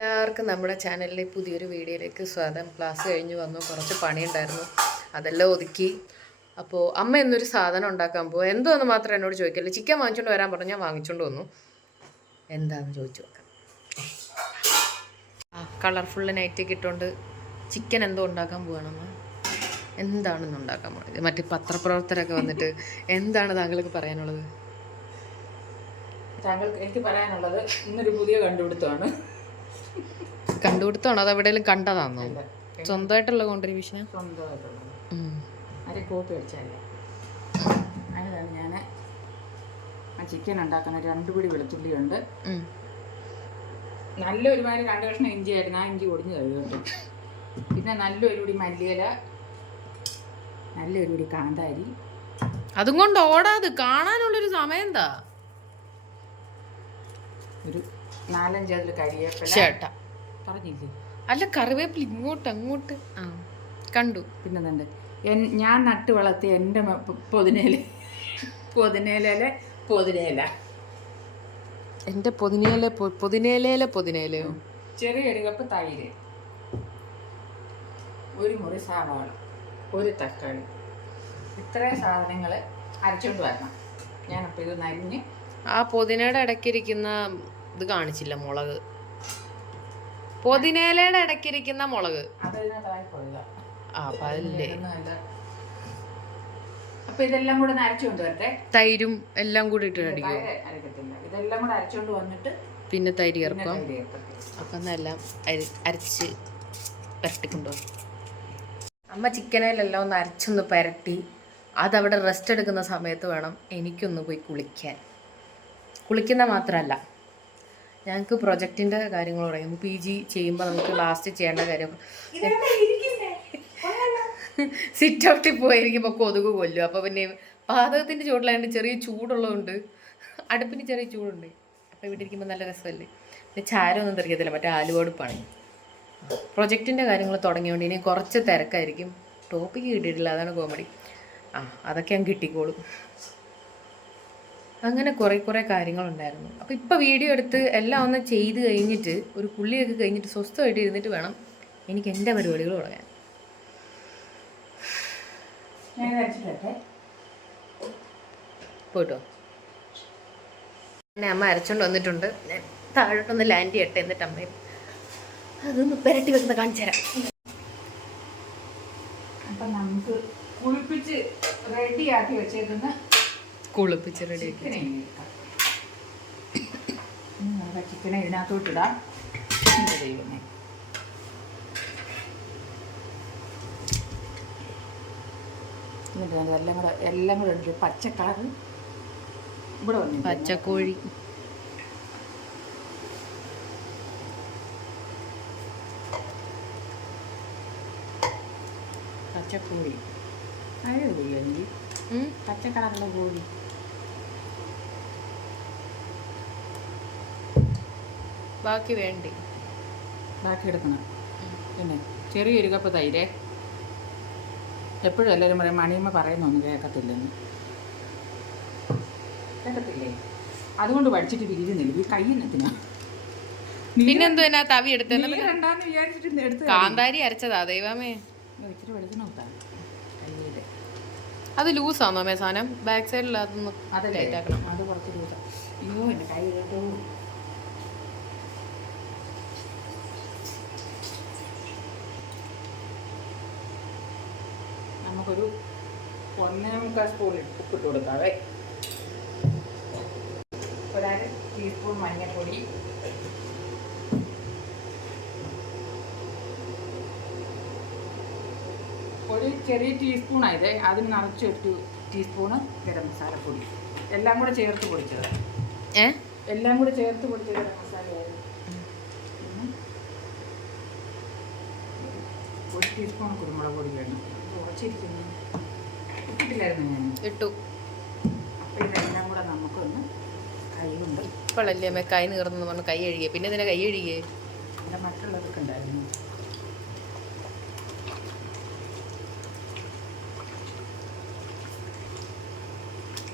എല്ലാവർക്കും നമ്മുടെ ചാനലിലെ പുതിയൊരു വീഡിയോയിലേക്ക് സ്വാഗതം. ക്ലാസ് കഴിഞ്ഞ് വന്നു കുറച്ച് പണിയുണ്ടായിരുന്നു അതെല്ലാം ഒതുക്കി. അപ്പോൾ അമ്മ എന്നൊരു സാധനം ഉണ്ടാക്കാൻ പോകും എന്തോ എന്ന് മാത്രം എന്നോട് ചോദിക്കല്ലേ. ചിക്കൻ വാങ്ങിച്ചുകൊണ്ട് വരാൻ പറഞ്ഞു ഞാൻ വാങ്ങിച്ചുകൊണ്ട് വന്നു. എന്താന്ന് ചോദിച്ചു നോക്കാം. ആ കളർഫുൾ നൈറ്റൊക്കെ ഇട്ടുകൊണ്ട് ചിക്കൻ എന്തോ ഉണ്ടാക്കാൻ പോവാണമ്മ എന്താണെന്ന് ഉണ്ടാക്കാൻ പോകുന്നത് മറ്റേ പത്രപ്രവർത്തകരൊക്കെ വന്നിട്ട് എന്താണ് താങ്കൾക്ക് പറയാനുള്ളത്? താങ്കൾക്ക് എനിക്ക് പറയാനുള്ളത് ഇന്നൊരു പുതിയ കണ്ടുപിടുത്തമാണ്. കണ്ടുപിടുത്തമാണോ. അത് എവിടെയെങ്കിലും കണ്ടതാണോ സ്വന്തമായിട്ടുള്ള കോൺട്രിബ്യൂഷൻ സ്വന്തമായിട്ടുള്ളത് ആരെ കോപ്പി അടിച്ചാലേ അതിനാണ് ഞാൻ ആ ചിക്കൻ ഉണ്ടാക്കുന്ന ഒരു രണ്ട് പിടി വെളുത്തുള്ളിയുണ്ട്. നല്ല ഒരുപാട് രണ്ട് കഷ്ണം ഇഞ്ചി ആയിരുന്നു ആ ഇഞ്ചി ഒടിഞ്ഞു തരുന്നുണ്ട് പിന്നെ നല്ലൊരു പിടി മല്ലിയില നല്ലൊരു പിടി കാന്താരി. അതും കൊണ്ട് ഓടാതെ കാണാനുള്ളൊരു സമയം എന്താ? ഒരു നാലഞ്ച് അതിൽ കരിയേപ്പില. ചേട്ടാ പറഞ്ഞില്ലേ? അല്ല കറിവേപ്പില ഇങ്ങോട്ട് അങ്ങോട്ട്. ആ കണ്ടു. പിന്നെ ഞാൻ നട്ട് വളർത്തിയ എന്റെ പൊതിനേല പൊ- പൊതിനേല. എന്റെ പൊതിനേല പൊതിനേലയിലെ പൊതിനേലയോ ചെറിയൊരു കപ്പ് തൈര്. ഒരു മുറി സവാള ഒരു തക്കാളി. ഇത്രയും സാധനങ്ങൾ അരച്ചുകൊണ്ട് വരണം. ഞാനപ്പോൾ ഇത് നരിഞ്ഞ് ആ പൊതിനയുടെ ഇടയ്ക്കിരിക്കുന്ന ഇത് കാണിച്ചില്ല മുളക്. പൊതിനേലയുടെ ഇടയ്ക്കിരിക്കുന്ന മുളക്. അതിനകത്തായി പോയതാ ആ അപ്പൊ അതല്ലേ. അപ്പൊ ഇതെല്ലാം കൂടെ ഒന്ന് അരച്ചുകൊണ്ട് വരട്ടെ തൈരും എല്ലാം കൂടി ഇട്ട് അടിക്കും ഇതെല്ലാം കൂടെ അരച്ചുകൊണ്ട് വന്നിട്ട് പിന്നെ തൈര് ചേർക്കാം. എല്ലാം അപ്പം അരി അരച്ച് പരട്ടിക്കൊണ്ടുപോകും അമ്മ ചിക്കനിലെല്ലാം ഒന്ന് അരച്ചൊന്ന് പരട്ടി. അതവിടെ റെസ്റ്റ് എടുക്കുന്ന സമയത്ത് വേണം എനിക്കൊന്ന് പോയി കുളിക്കാൻ. കുളിക്കുന്ന മാത്രമല്ല ഞങ്ങൾക്ക് പ്രൊജക്റ്റിന്റെ കാര്യങ്ങൾ പറയും. പി ജി ചെയ്യുമ്പോൾ നമുക്ക് ലാസ്റ്റ് ചെയ്യേണ്ട കാര്യം സിറ്റ് ഔട്ടിൽ പോയിരിക്കുമ്പോൾ കൊതുക് കൊല്ലും. അപ്പോൾ പിന്നെ പാതകത്തിന്റെ ചൂടിലായതുകൊണ്ട് ചെറിയ ചൂടുള്ളതുകൊണ്ട് അടുപ്പിന് ചെറിയ ചൂടുണ്ട്. അപ്പോൾ ഇവിടെ ഇരിക്കുമ്പോൾ നല്ല രസമല്ലേ? പിന്നെ ചാരമൊന്നും തെറിക്കത്തില്ല. മറ്റേ ആലുവടുപ്പാണ് പ്രൊജക്റ്റിന്റെ കാര്യങ്ങൾ തുടങ്ങിയോണ്ട് ഇനി കുറച്ച് തിരക്കായിരിക്കും. ടോപ്പിക്ക് കിട്ടിയിട്ടില്ല അതാണ് കോമഡി ആ അതൊക്കെ ഞാൻ കിട്ടിക്കോളും. അങ്ങനെ കുറേ കുറേ കാര്യങ്ങളുണ്ടായിരുന്നു. അപ്പോൾ ഇപ്പോൾ വീഡിയോ എടുത്ത് എല്ലാം ഒന്ന് ചെയ്ത് കഴിഞ്ഞിട്ട് ഒരു പുള്ളിയൊക്കെ കഴിഞ്ഞിട്ട് സ്വസ്ഥമായിട്ട് ഇരുന്നിട്ട് വേണം എനിക്ക് എന്റെ പരിപാടികൾ തുടങ്ങാൻ. പോയിട്ടോ? എന്നെ അമ്മ അരച്ചോണ്ട് വന്നിട്ടുണ്ട്. ഞാൻ താഴോട്ടൊന്ന് ലാൻഡ് ചെയ്യട്ടെ എന്നിട്ട് അമ്മയും അതൊന്ന് പെരട്ടി വെക്കുന്ന കാണിച്ചു തരാം. അപ്പം നമുക്ക് കുളിപ്പിച്ച് റെഡിയാക്കി വെച്ചേക്കുന്ന കുളിപ്പിച്ച് റെഡി ചിക്കനെ ഇനി എടുക്കാം. ഇനി നമുക്ക് ചിക്കനെ ഇതിനകത്തോട്ടിടാം ദൈവമേ. എന്നിട്ട് എല്ലാം കൂടെ എല്ലാം കൂടെ ഉണ്ട് പച്ച കളർ ഇവിടെ വന്നു പച്ചക്കോഴി. പച്ചക്കോഴി. അഴക് എനിക്ക് പച്ചക്കളറുള്ള കോഴി. ബാക്കി വേണ്ടി? ബാക്കി എടുക്കണം പിന്നെ ചെറിയൊരു കപ്പ് തൈര്. എപ്പോഴും എല്ലാവരും പറയും മണിയമ്മ പറയുന്നൊന്നും കേൾക്കത്തില്ലെന്ന്. കേൾക്കത്തില്ലേ? അതുകൊണ്ട് പഠിച്ചിട്ട് വിരിയുന്നില്ല. ഈ കയ്യെന്നത്തിനാ പിന്നെന്തോ എന്നാ തവി എടുത്തത്? കാന്താരി അരച്ചതാ ദൈവമേ. ഇച്ചിരി കയ്യിൽ അത് ലൂസാണോ മേ സാധനം? ബാക്ക് സൈഡിൽ അതൊന്ന് ആക്കണം അത് കുറച്ച് ലൂസാണ് അയ്യോ എന്റെ കൈ കേട്ടോ. നമുക്കൊരു ഒന്നേ മുക്കാൽ സ്പൂൺ ഉപ്പ് ഇട്ട് കൊടുക്കാവേ ഒരര ടീസ്പൂൺ മഞ്ഞൾപ്പൊടി ഒരു ചെറിയ ടീസ്പൂൺ ടീസ്പൂണായത് അതിന് നിറച്ചൊരു ടീസ്പൂണ് ഗരം മസാലപ്പൊടി എല്ലാം കൂടെ ചേർത്ത് പൊടിച്ചത്. എല്ലാം കൂടെ ചേർത്ത് പൊടിച്ച ഗരം മസാലയായിരുന്നു ഒരു ടീസ്പൂൺ കുരുമുളക് പൊടി വേണം. കുറച്ചിരിക്കുന്നു ഇട്ടിട്ടില്ലായിരുന്നു ഞാൻ. ഇട്ടു. അപ്പോൾ ഇതെല്ലാം കൂടെ നമുക്കൊന്ന് കൈ കൊണ്ട് ഇപ്പോഴല്ലേ അമ്മ കൈ നീർന്നു പറഞ്ഞു കൈ കഴുകിയേ. പിന്നെ ഇതിനെ കൈ കഴുകിയേ? ഇവിടെ മറ്റുള്ളതൊക്കെ ഉണ്ടായിരുന്നു.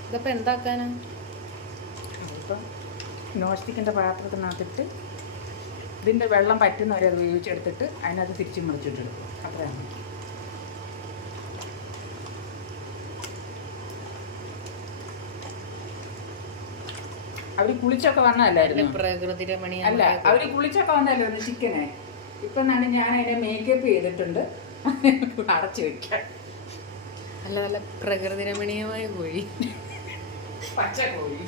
ഇതപ്പോൾ എന്താക്കാനാ? ഇപ്പം നോസ്റ്റിക്കിന്റെ പാത്രത്തിനകത്തിട്ട് ഇതിന്റെ വെള്ളം പറ്റുന്നവരെ അത് ഉപയോഗിച്ചെടുത്തിട്ട് അതിനകത്ത് തിരിച്ചും മുറിച്ചിട്ടെടുക്കും അത്രയാണ് അവർ കുളിച്ചൊക്കെ വന്നതല്ലായിരുന്നു? പ്രകൃതി രമണീയ അല്ല അവർ കുളിച്ചൊക്കെ വന്നല്ലോ ചിക്കനെ? ഇപ്പൊ എന്നാണ് ഞാൻ അതിനെ മേക്കപ്പ് ചെയ്തിട്ടുണ്ട്. അടച്ചു വെക്കാൻ. നല്ല നല്ല പ്രകൃതി രമണീയമായ കോഴി പച്ച കോഴി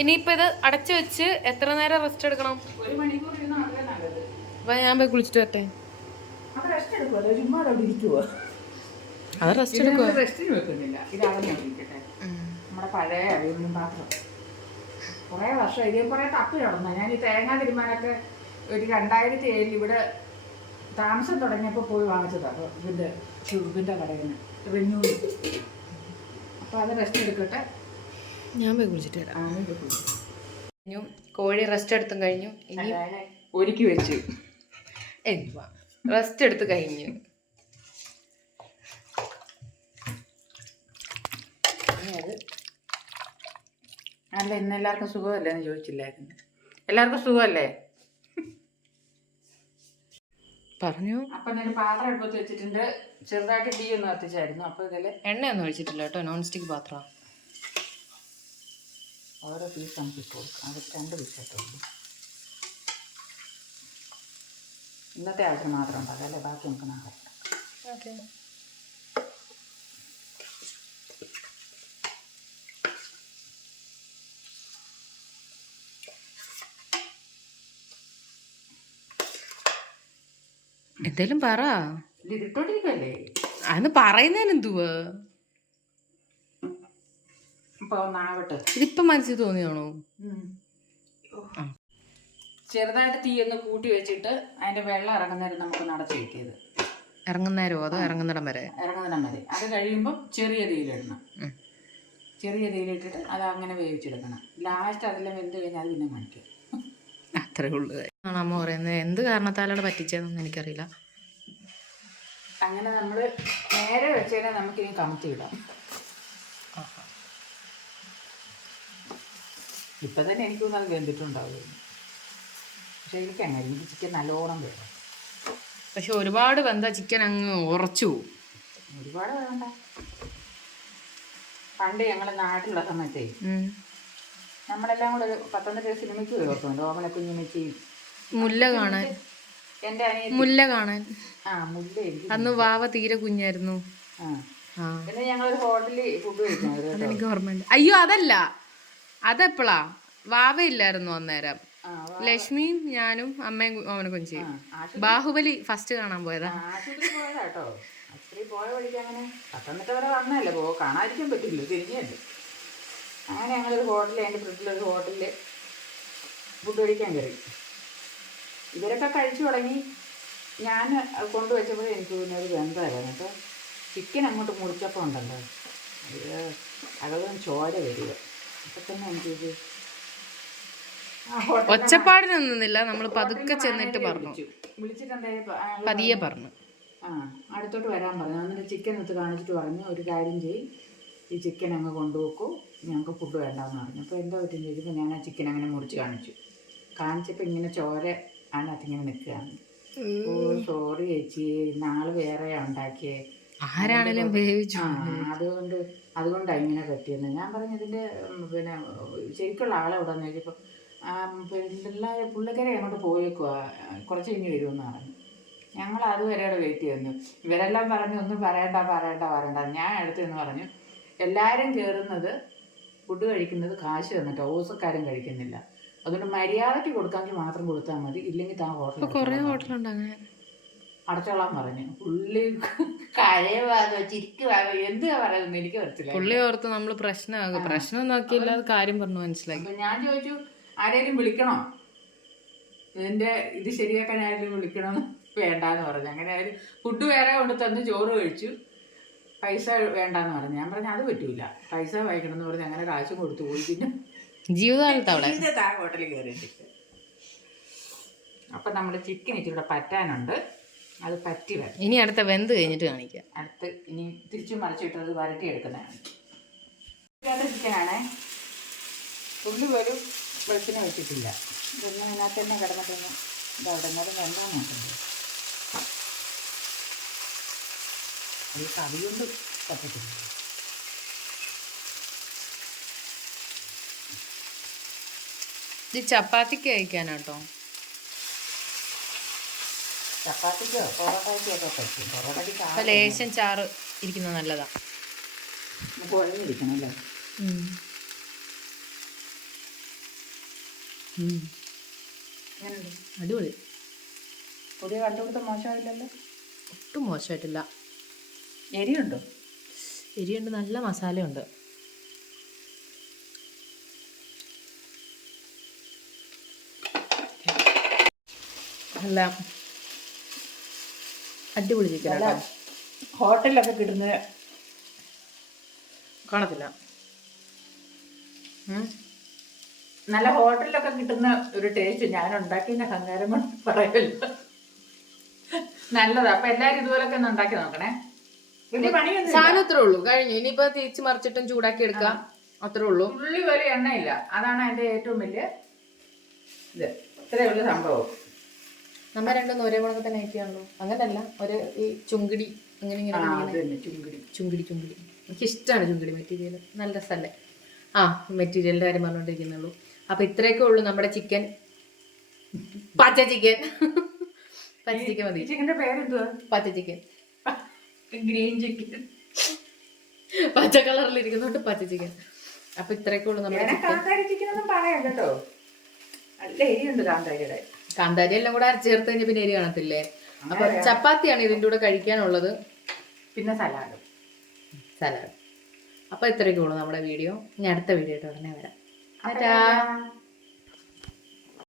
ഇനിയിപ്പോ ഇത് അടച്ചു വെച്ച് എത്ര നേരം റെസ്റ്റ് എടുക്കണം? ഒരു മണിക്കൂർ നല്ലത്. അപ്പൊ ഞാൻ പോയി കുളിച്ചിട്ട് വരട്ടെ. റെസ്റ്റ് എടുക്കുമല്ലോ ചുമ്മാ അവിടെ ഇരിക്കുവോ? അത് റെസ്റ്റ് എടുക്കുക റെസ്റ്റിന് വെക്കുന്നില്ല. ഇത് ഇരിക്കട്ടെ. നമ്മുടെ പഴയ അലുമിനിയം പാത്രം. കുറേ വർഷം ഇതേ കുറേ തപ്പി കിടന്നു ഞാൻ ഈ തേങ്ങ തിരുമാനൊക്കെ ഒരു രണ്ടായിരത്തി ഏഴിൽ ഇവിടെ താമസം തുടങ്ങിയപ്പോൾ പോയി വാങ്ങിച്ചതാണ് ഇതിന്റെ ട്യൂബിന്റെ കടയിൽ നിന്ന് റിന്യൂ അപ്പോൾ അത് റെസ്റ്റ് എടുക്കട്ടെ. ഞാൻ പോയി കുളിച്ചിട്ട് വരാം. കഴിഞ്ഞു. കോഴി റെസ്റ്റ് എടുത്തും കഴിഞ്ഞു. ഇനി ഒരുക്കി വെച്ച്. എന്തുവാ? റെസ്റ്റ് എടുത്ത് കഴിഞ്ഞു ഇനി അത് അല്ല ഇന്ന് എല്ലാവർക്കും സുഖമല്ലേ എന്ന് ചോദിച്ചില്ലായിരുന്നു. എല്ലാവർക്കും സുഖമല്ലേ? പറഞ്ഞു. അപ്പൊ ഞാൻ പാത്രം എടുപ്പത്ത് വെച്ചിട്ടുണ്ട്. ചെറുതായിട്ട് തീ ഒന്ന് കത്തിച്ചായിരുന്നു. അപ്പോൾ ഇതിൽ എണ്ണയൊന്നും ഒഴിച്ചിട്ടില്ല കേട്ടോ നോൺ സ്റ്റിക്ക് പാത്രമാണ് ഓരോ പീസ് നമുക്ക് ഇട്ട് കൊടുക്കാം. അത് രണ്ട് പീസ് ഇട്ടുള്ളൂ ഇന്നത്തെ ആവശ്യം മാത്രം ഉണ്ടാക്കാം അല്ലേ? ബാക്കി നമുക്ക് നാളെ. ഓക്കെ. എന്തേലും പറ. അന്ന് പറയുന്നതിന് എന്തുവാ? ഇതിപ്പം മനസ്സിൽ തോന്നിയാണോ? ചെറുതായിട്ട് തീ ഒന്ന് കൂട്ടി വെച്ചിട്ട് അതിന്റെ വെള്ളം ഇറങ്ങുന്നേരം നമുക്ക് നടച്ചു വെക്കിയത്. ഇറങ്ങുന്നേരോ? അതോ ഇറങ്ങുന്നിടം വരെ? ഇറങ്ങുന്നിടം വരെ. അത് കഴിയുമ്പോൾ ചെറിയ തീയിലിടണം. ചെറിയ തീയിലിട്ടിട്ട് അത് അങ്ങനെ വേവിച്ചെടുക്കണം. ലാസ്റ്റ് അതെല്ലാം വെന്ത് കഴിഞ്ഞാൽ അത് പിന്നെ മണിക്കും അത്രേ ഉള്ളൂ. ആണ് അമ്മ പറയുന്നത്? എന്ത് കാരണത്താലാണ് പറ്റിച്ചതെന്ന് എനിക്കറിയില്ല. അങ്ങനെ നമ്മൾ നേരെ വെച്ചതിനെ നമുക്കിനി കമത്തി ഇടാം. ഇപ്പം തന്നെ എനിക്ക് തോന്നുന്നു അത് വെന്തിട്ടുണ്ടാവുമായിരുന്നു പക്ഷേ എനിക്ക് അങ്ങനെ എനിക്ക് ചിക്കൻ നല്ലോണം വേണം. പക്ഷെ ഒരുപാട് വെന്ത ചിക്കൻ അങ്ങ് ഉറച്ചു പോവും. ഒരുപാട് വേണ്ട. പണ്ട് ഞങ്ങൾ നാട്ടിലുള്ള സമയത്തേ. നമ്മളെല്ലാം കൂടെ ഒരു പത്തനംതിട്ട സിനിമയ്ക്ക് പോയി ഓർക്കുന്നുണ്ട്. ഓമന കുഞ്ഞുമിച്ചിയും മുല്ല കാണാൻ. മുല്ല കാണാൻ. ആ മുല്ല അന്ന് വാവ തീരെ കുഞ്ഞായിരുന്നു. പിന്നെ ഞങ്ങളൊരു ഹോട്ടലിൽ ഫുഡ് കഴിക്കുന്നത് ഓർമ്മയുണ്ട്. അയ്യോ അതല്ല. അതെപ്പളാ? വാവ ഇല്ലായിരുന്നു അന്നേരം. ലക്ഷ്മിയും ഞാനും അമ്മയും അവനെ കൊഞ്ചിയും ബാഹുബലി ഫസ്റ്റ് കാണാൻ പോയതാ. കേട്ടോ. പോയ വഴിക്ക് അങ്ങനെ പത്തനംതിട്ട വരെ പോ കാണാതിരിക്കാൻ പറ്റില്ല തിരിഞ്ഞല്ലേ അങ്ങനെ ഞങ്ങളൊരു ഹോട്ടലിൽ എന്റെ ഫ്രിഡ്ജിലൊരു ഹോട്ടലിൽ ഫുഡ് കഴിക്കാൻ കയറി. ഇവരൊക്കെ കഴിച്ചു തുടങ്ങി. ഞാൻ കൊണ്ടുവച്ചപ്പോൾ എനിക്ക് എനിക്ക് ഒരു ബന്ധമായിരുന്നു. കേട്ടോ. ചിക്കൻ അങ്ങോട്ട് മുറിച്ചപ്പോൾ ഉണ്ടല്ലോ. അത് അകലും ചോര വരിക. അപ്പം തന്നെ എനിക്ക് ഇത് ഹോട്ടലിലെ ഒച്ചപ്പാടിനൊന്നുമില്ല നമ്മൾ പതുക്കെ ചെന്നിട്ട് പറഞ്ഞു. പതിയെ പറഞ്ഞു. ആ അടുത്തോട്ട് വരാൻ പറഞ്ഞു. എന്നിട്ട് ചിക്കൻ എടുത്ത് കാണിച്ചിട്ട് പറഞ്ഞു ഒരു കാര്യം ചെയ്യും. ഈ ചിക്കൻ അങ്ങ് കൊണ്ടുപോക്കൂ ഞങ്ങൾക്ക് ഫുഡ് വേണ്ടാന്ന് പറഞ്ഞു. അപ്പോൾ എന്താ പറ്റും ചോദിച്ചപ്പോൾ ഞാൻ ആ ചിക്കൻ അങ്ങനെ മുറിച്ച് കാണിച്ചു. കാണിച്ചപ്പോൾ ഇങ്ങനെ ചോര അതിനകത്ത് അതിങ്ങനെ നിൽക്കുകയാണ് ഓ സോറി ചേച്ചി. നാളെ വേറെ ഉണ്ടാക്കിയേ. ആരാണേലും വേവിച്ചു അതുകൊണ്ട് അതുകൊണ്ടാണ് ഇങ്ങനെ പറ്റിയെന്ന്. ഞാൻ പറഞ്ഞു ഇതിന്റെ ഉം, പിന്നെ ശരിക്കുള്ള ആളെ എവിടെയെന്ന് ചോദിച്ചപ്പോൾ പിള്ളേർ പുള്ളിക്കാരെ അങ്ങോട്ട് പോയേക്കുക കുറച്ച് കഴിഞ്ഞ് വരുമെന്ന് പറഞ്ഞു. ഞങ്ങൾ അതുവരെ അവിടെ വെയിറ്റ് ചെയ്യുന്നു ഇവരെല്ലാം പറഞ്ഞു ഒന്നും പറയണ്ട പറയണ്ട പറയണ്ട. ഞാൻ അടുത്ത് എന്ന് പറഞ്ഞു എല്ലാവരും കയറുന്നത് ഫുഡ് കഴിക്കുന്നത് കാശ് തന്നിട്ട്. ഓസക്കാരും കഴിക്കുന്നില്ല. അതുകൊണ്ട് മര്യാദയ്ക്ക് കൊടുക്കാമെങ്കിൽ മാത്രം കൊടുത്താൽ മതി. ഇല്ലെങ്കിൽ താൻ ഹോട്ടൽ കുറേ ഹോട്ടലുണ്ട് അങ്ങനെ. അടച്ചോളാൻ പറഞ്ഞു. പുള്ളി കരയുവാതോ ചിരിക്കുവാതോ എന്തുവാ പറയുന്നത് എനിക്ക് മനസ്സിലായി പുള്ളി ഓർത്ത് നമ്മൾ പ്രശ്നമാകും പ്രശ്നം നോക്കിയില്ല കാര്യം പറഞ്ഞു മനസ്സിലാക്കി അപ്പൊ ഞാൻ ചോദിച്ചു ആരെയും വിളിക്കണോ? ഇതിന്റെ ഇത് ശരിയാക്കാൻ ആരെങ്കിലും വിളിക്കണോ വേണ്ടാന്ന് പറഞ്ഞു. അങ്ങനെ അവർ ഫുഡ് വേറെ കൊണ്ട് തന്ന് ചോറ് കഴിച്ചു. പൈസ വേണ്ടാന്ന് പറഞ്ഞു. ഞാൻ പറഞ്ഞു അത് പറ്റൂല. പൈസ വാങ്ങിക്കണം എന്ന് പറഞ്ഞു അങ്ങനെ കാശും കൊടുത്തു പോയി. പിന്നെ ജീവിതകാലത്ത് അവിടെ ഹോട്ടലിൽ അപ്പൊ നമ്മുടെ ചിക്കൻ ഇച്ചിരി പറ്റാനുണ്ട്. അത് പറ്റി വരും ഇനി അടുത്ത വെന്ത് കഴിഞ്ഞിട്ട് കാണിക്കാം. അടുത്ത് ഇനി തിരിച്ചും മറിച്ചിട്ടത് വരട്ടി എടുക്കുന്നതാണ് ചിക്കനാണേ ഉള്ളി പോലും വെളുപ്പിനെ വെച്ചിട്ടില്ല. ഇതൊന്നും അതിനകത്ത് തന്നെ കിടന്നിട്ടൊന്നും ഇത് അവിടെ നിന്നും വെന്താൻ നോക്കണ്ടേ അത് ഈ കറി പറ്റത്തില്ല. ഇത് ചപ്പാത്തിക്ക് കഴിക്കാനാട്ടോ. ചപ്പാത്തിക്കോ? പൊറോട്ടയ്ക്കോ ഒക്കെ പറ്റും. പൊറോട്ടയ്ക്ക് അപ്പൊ ലേശം ചാറ് ഇരിക്കുന്നത് നല്ലതാ. കുഴഞ്ഞിരിക്കണം അല്ലേ? അങ്ങനെയുണ്ട് അടിപൊളി. പുതിയ കണ്ടുപിടുത്തം മോശമായില്ലല്ലോ? ഒട്ടും മോശമായിട്ടില്ല. എരിയുണ്ടോ എരിയുണ്ട് നല്ല മസാലയുണ്ട്. നല്ല അടിപൊളി ചിക്കൻ ഹോട്ടലിലൊക്കെ കിട്ടുന്ന കാണത്തില്ല. നല്ല ഹോട്ടലിലൊക്കെ കിട്ടുന്ന ഒരു ടേസ്റ്റ് ഞാൻ ഉണ്ടാക്കിയതിന്റെ അഹങ്കാരം കൊണ്ട് പറയല്ലോ. നല്ലതാ. അപ്പൊ എല്ലാരും ഇതുപോലൊക്കെ ഒന്ന് ഉണ്ടാക്കി നോക്കണേ. വലിയ പണിയൊന്നും സാധനം അത്രേ ഉള്ളൂ. കഴിഞ്ഞു. ഇനിയിപ്പോ തിരിച്ചു മറിച്ചിട്ടും ചൂടാക്കി എടുക്കാം. അത്രേ ഉള്ളൂ. ഉള്ളി പോലെ എണ്ണയില്ല. അതാണ് അതിന്റെ ഏറ്റവും വലിയ ഇത്. ഇത്രയേ ഉള്ളൂ സംഭവം. നമ്മ രണ്ടും ഒരേ കണക്ക് തന്നെ ആക്കിയാണല്ലോ അങ്ങനല്ല ഒരു ഈ ചുങ്കിടി അങ്ങനെ ഇങ്ങനെ ചുങ്കിടി. ചുങ്കിടി ചുങ്കിടി. എനിക്ക് ഇഷ്ടമാണ് ചുങ്കിടി മെറ്റീരിയൽ നല്ല രസമല്ലേ ആ മെറ്റീരിയലിന്റെ കാര്യം പറഞ്ഞുകൊണ്ടിരിക്കുന്നുള്ളൂ അപ്പൊ ഇത്രയൊക്കെ ഉള്ളൂ നമ്മുടെ ചിക്കൻ പച്ച ചിക്കൻ പച്ച ചിക്കൻ മതി. പേരെന്തുവാ? പച്ച ചിക്കൻ ഗ്രീൻ ചിക്കൻ പച്ച കളറിൽ ഇരിക്കുന്നോണ്ട് പച്ച ചിക്കൻ അപ്പൊ ഇത്രയൊക്കെ ഉള്ളൂ നമ്മുടെ ചിക്കൻ കാന്താരി ചിക്കൻ ഒന്നും പറയാം കേട്ടോ. നല്ല എരിയുണ്ട് കാന്താരിയുടെ. കാന്താരി എല്ലാം കൂടെ അരച്ച് ചേർത്ത് കഴിഞ്ഞാൽ പിന്നെ എരി കാണത്തില്ലേ? അപ്പൊ ചപ്പാത്തിയാണ് ഇതിന്റെ കൂടെ കഴിക്കാനുള്ളത്. പിന്നെ സലാഡ്. സലാഡ്. അപ്പൊ ഇത്രയൊക്കെ ഉള്ളൂ നമ്മുടെ വീഡിയോ. ഇനി അടുത്ത വീഡിയോ ആയിട്ട് ഉടനെ വരാം.